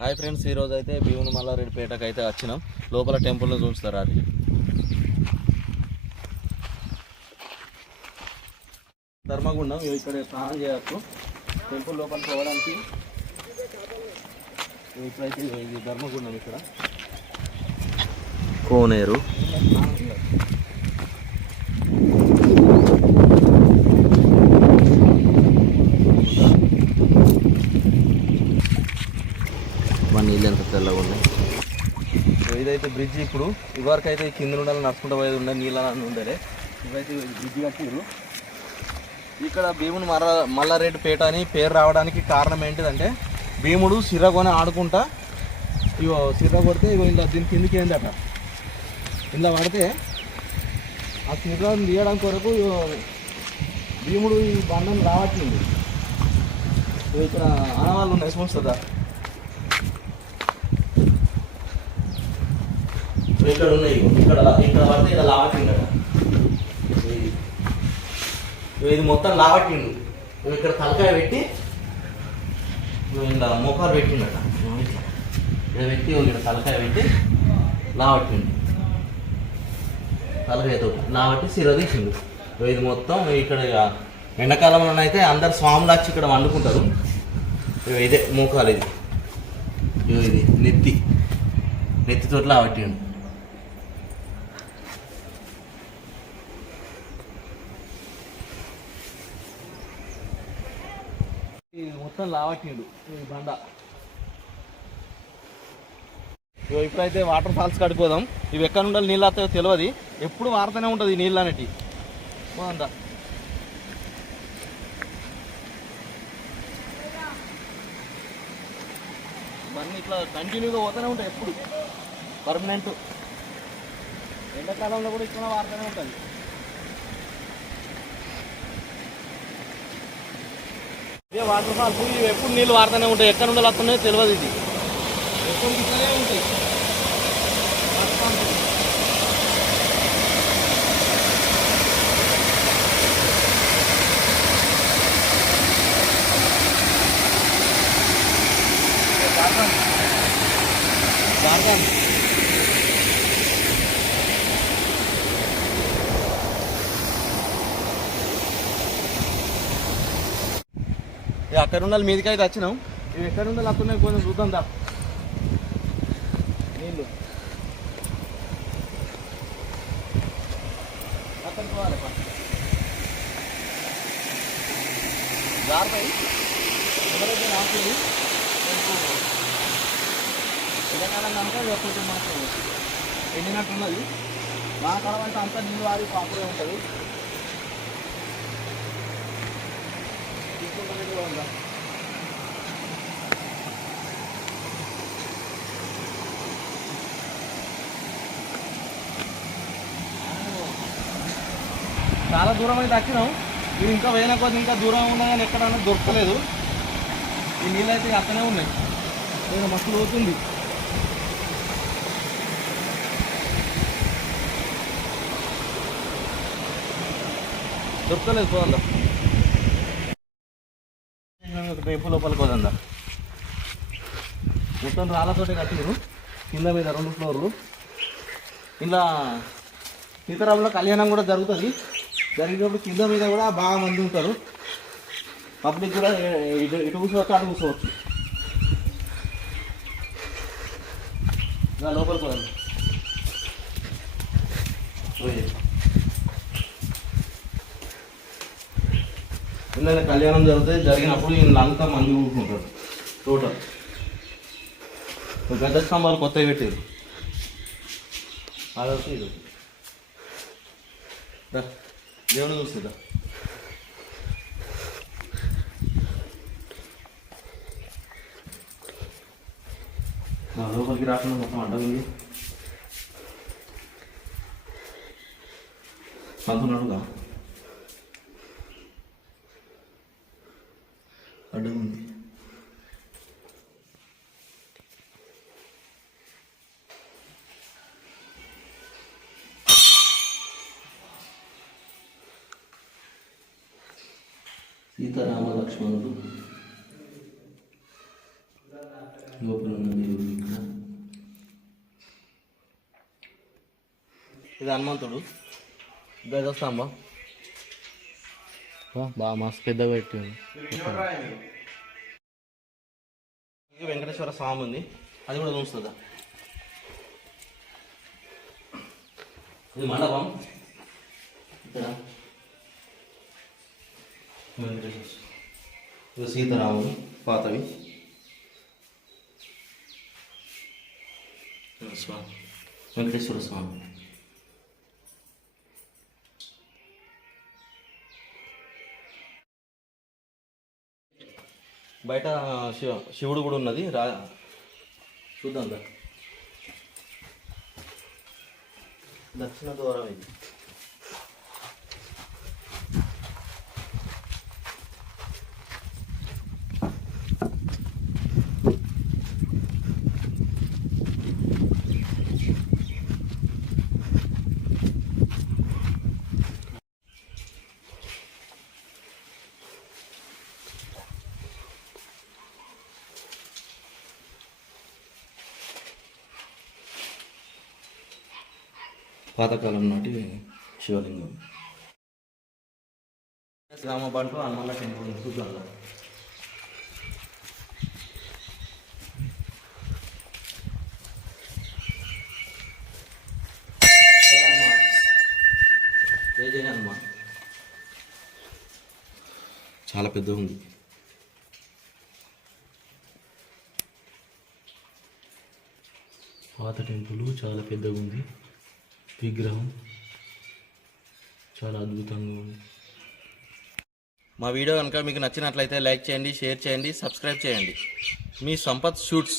Hi friends ఈరోజు అయితే భీముని మల్లారెడ్డిపేటకు అయితే వచ్చినాం. లోపల టెంపుల్ని చూస్తారు అది? ధర్మగుండం ఇక్కడ స్నానం చేయవచ్చు టెంపుల్ లోపలికి పోవడానికి ఇప్పుడైతే ఇది ధర్మగుండం ఇక్కడ. కోనేరు మా నీళ్ళు ఎంత తెల్లగా ఉన్నాయి సో ఇదైతే బ్రిడ్జ్ ఇప్పుడు ఇవరకు అయితే కింద నుండి నడుచుకుంటూ పోయేది ఉండే నీళ్ళ ఉండేది ఇవైతే బ్రిడ్జ్ కట్టిరు ఇక్కడ భీముడు మర్ర మల్లారెడ్డిపేట అని పేరు రావడానికి కారణం ఏంటిదంటే భీముడు సిర్రగొని ఆడుకుంటా ఇగో సిర్ర కొడితే ఇగో ఇలా దీని కిందికి ఏందట ఇలా పడితే ఆ సిర్రను తీయడం కొరకు ఇగో భీముడు ఈ బండం రావట్లేదు. ఇక్కడ ఆనవాళ్ళు ఉన్నాయి చూస్తుందా ఇక్కడ ఉన్నాయి ఇక్కడ ఇక్కడ పడితే ఇలా లావట్టిండట ఇది- ఇది మొత్తం లావట్టిండు నువ్వు ఇక్కడ తలకాయ పెట్టి నువ్వు ఇలా మోకాలు పెట్టిండట. నువ్వు ఇట్లా ఇక్కడ పెట్టి ఇక్కడ తలకాయ పెట్టి లావట్టిండు తలకాయతో లావట్టి సిర తీసిండు. ఇది మొత్తం ఇక్కడ ఇక ఎండాకాలంలో అయితే అందరు స్వాములు వచ్చి ఇక్కడ వండుకుంటారు. ఇదే మోకాలు ఇది. ఇది నెత్తి. నెత్తితోటి లావట్టిండు ఇది మొత్తం లావట్టిండు ఈ బండ. ఇప్పుడైతే వాటర్ ఫాల్స్ కడుకోదాం ఇవి ఎక్కడ ఉండాలి నీళ్ళు వస్తాయో తెలియదు ఎప్పుడు వాడుతూనే ఉంటుంది ఈ నీళ్ళు అనేటి. బాగుందా ఇవన్నీ ఇట్లా కంటిన్యూగా పోతూనే ఉంటాయి ఎప్పుడు. పర్మనెంట్ ఎండాకాలంలో కూడా ఇట్లా వాడుతూనే ఉంటుంది. ఇదే వాటర్ ఫాల్ ఇవి. ఎప్పుడు నీళ్ళు వాడుతూనే ఉంటాయి ఎక్కడ నుండి వస్తున్నాయో తెలియదు ఇది. ఎప్పుడు ఉంటాయి. Water falls. అక్కడ ఉండాలి మీదకి అయితే వచ్చినాం. ఇవి ఎక్కడ ఉండాలి అక్కడ కొంచెం చూద్దాం దా. నీళ్ళు. అక్కడ పోవాలి పా. జారుతాయి ఎవరైతే నాకులు ఎండాకాలం కనుక కొంచెం మాత్రం ఎండినట్టున్నది మా కాలం అంతా నీళ్ళు వారి పాపలే ఉంటుంది తీసుకుంటే కూడా ఉందా చాలా దూరం అయితే వచ్చినాం మీరు ఇంకా పోయిన కొద్ది ఇంకా దూరం ఉన్నా కానీ ఎక్కడన్నా దొరకలేదు. ఈ నీళ్ళు అయితే అక్కనే ఉన్నాయి. నేను మస్తు పోతుంది దొరకలేదు పోదా రేపు లోపలికి పోదా మొత్తం రాళ్ళతోటే కట్టిరు కింద మీద రెండు ఫ్లోర్లు. ఇలా సీతారాముల కళ్యాణం కూడా జరుగుతుంది. జరిగినప్పుడు కింద మీద కూడా బాగా మంది ఉంటారు. పబ్లిక్ కూడా ఇటు ఇటు కూర్చోవచ్చు అటు కూర్చోవచ్చు. ఇలా లోపలికి పోదాం. పోయి. కళ్యాణం జరిగితే జరిగినప్పుడు వీళ్ళంతా మంది ఊరుకుంటారు టోటల్. గద్ద స్తంభాలు కొత్తవి పెట్టారు. అదొకటి ఇది. ఒకటి. రా, దేవుని చూస్తుందా లోపలికి రాకుండా మొత్తం అడ్డగుంది పంతున్నాడుగా అడ్డగుంది సీతారామ లక్ష్మణుడు లోపల దేవుడు ఇక్కడ. ఇది హనుమంతుడు. గజస్తంభం బాగా మస్తు పెద్దగా పెట్టింది వెంకటేశ్వర స్వామి ఉంది. అది కూడా చూస్తుందా? ఇది మండపం. ఇక్కడ. వెంకటేశ్వర సీతారాముడు పాతవి. వెంకటేశ్వర స్వామి. బయట శివ శివుడు కూడా ఉన్నది. రా చూద్దాం దక్షిణ ద్వారం ఇది. పాతకాలం నాటి శివలింగం రామబంటు హనుమల్ల టెంపుల్ చూద్దాం దా. జై హనుమాన్. జై జై హనుమాన్ చాలా పెద్ద ఉంది పాత టెంపుల్ చాలా పెద్దగా ఉంది విగ్రహం. చాలా అద్భుతంగా ఉంది. మా వీడియో కనుక మీకు నచ్చినట్లయితే లైక్ చేయండి షేర్ చేయండి సబ్స్క్రైబ్ చేయండి. మీ సంపత్ షూట్స్